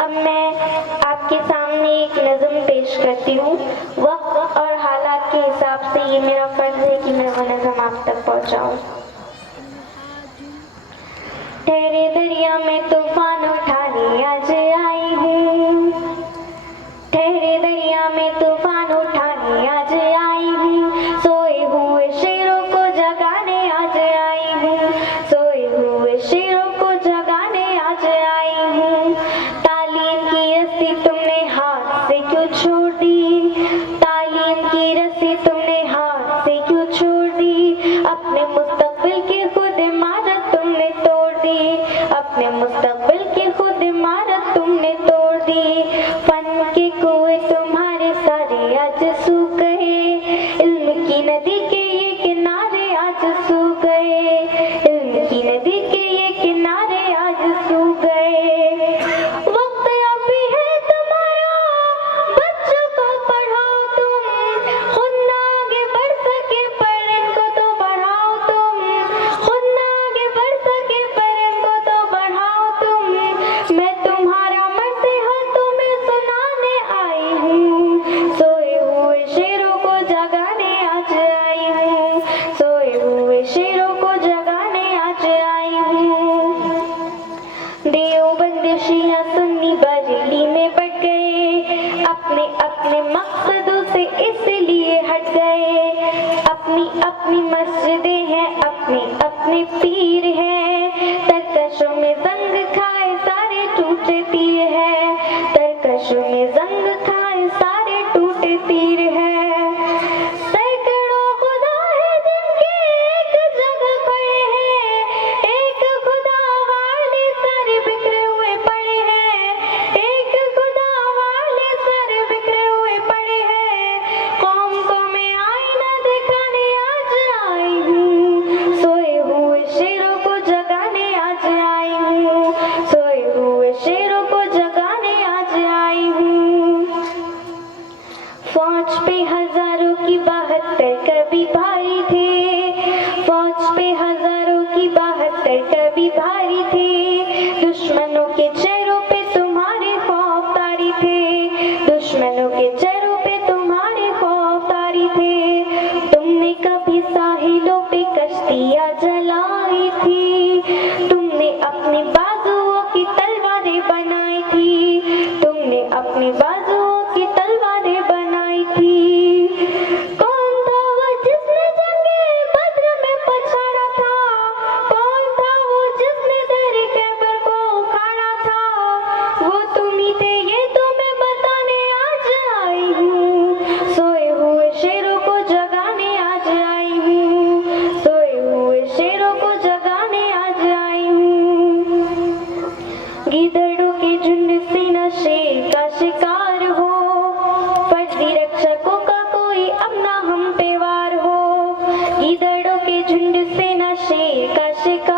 अब मैं आपके सामने एक नज़म पेश करती हूँ। वक्त और हालात के हिसाब से ये मेरा फ़र्ज़ है कि मैं वो नज़म आप तक पहुँचाऊँ। ठहरे दरिया में तूफान उठाने आज आई हूँ, ठहरे दरिया में तूफान उठाने आज आई हूँ, सोए हुए शेरों को जगाने आज आई हूँ, सोए हुए शेरों को जगाने आज आई हूँ। तालीम की रस्सी तुमने हाथ से क्यों छोड़ दी, तालीम की रस्सी तुमने हाथ से क्यों छोड़ दी, अपने मुस्तकबिल की खुद इमारत तुमने तोड़ दी, अपने मुस्तकबिल की खुद इमारत तुमने तोड़ दी। फन के कुएं तुम्हारे सारे आज सूख गए, इल्म की नदी के ये किनारे आज सूख गए, इल्म की नदी के ये किनारे आज सूख गए। वक्त अभी है तुम्हारा, बच्चों को पढ़ाओ तुम, खुद ना आगे बढ़ सके पर इनको तो बढ़ाओ तुम, खुद ना आगे बढ़ सके पर इनको तो बढ़ाओ तुम। मैं तुम्हारा मसीहा तुम्हें सुनाने आई हूँ, सोए हुए शेरों को जगाने आज आई हूँ, सोए हुए शेरों को जगाने आज आई हूँ। देवबंद शिया सुन्नी बरेली में बढ़ गए, अपने अपने मकसदों से इसलिए हट गए, अपनी अपनी मस्जिदें हैं, अपने अपने पीर हैं, तरकशों में जंग खाए सारे टूटे तीर हैं, तरकशों में जंग खाए सारे टूटे तीर हैं। सैकड़ों खुदा है जिनके एक जगह खड़े हैं, एक खुदा वाले सारे बिखरे हुए पड़े हैं, एक खुदा वाले सारे बिखरे हुए पड़े हैं। कौम को मैं आईना दिखाने आज आई हूँ, सोए हुए शेरों को जगाने आज आई हूँ, सोए हुए शेरों को जगाने आज आई हूँ। फौज पे हजारों की 72 कभी भारी थे, फौज पे हजारों की 72 कभी भारी थे, दुश्मनों के चेहरों पे तुम्हारे खौफ तारी थे, दुश्मनों के चेहरों पे तुम्हारे खौफ तारी थे। तुमने कभी साहिलों पे कश्तियाँ जलाई थी, तुमने अपनी बाजुओं की तलवारें बनाई थी, तुमने अपनी बाजुओं की तलवारें बनाई थी। कौन था वो जिसने जंगे बद्र में पछाड़ा था, कौन था वो जिसने दहरे कैबर को उखाड़ा था, वो तुम ही थे ये तो मैं बताने आज आई हूँ, सोए हुए शेरों को जगाने आज आई हूँ, सोए हुए शेरों को जगाने आज आई हूँ। गिदड़ों के झुंड से न शेर का शिकार हो, फर्जी रक्षकों का कोई अपना हम पे वार हो, गिदड़ों के झुंड से न शेर का शिकार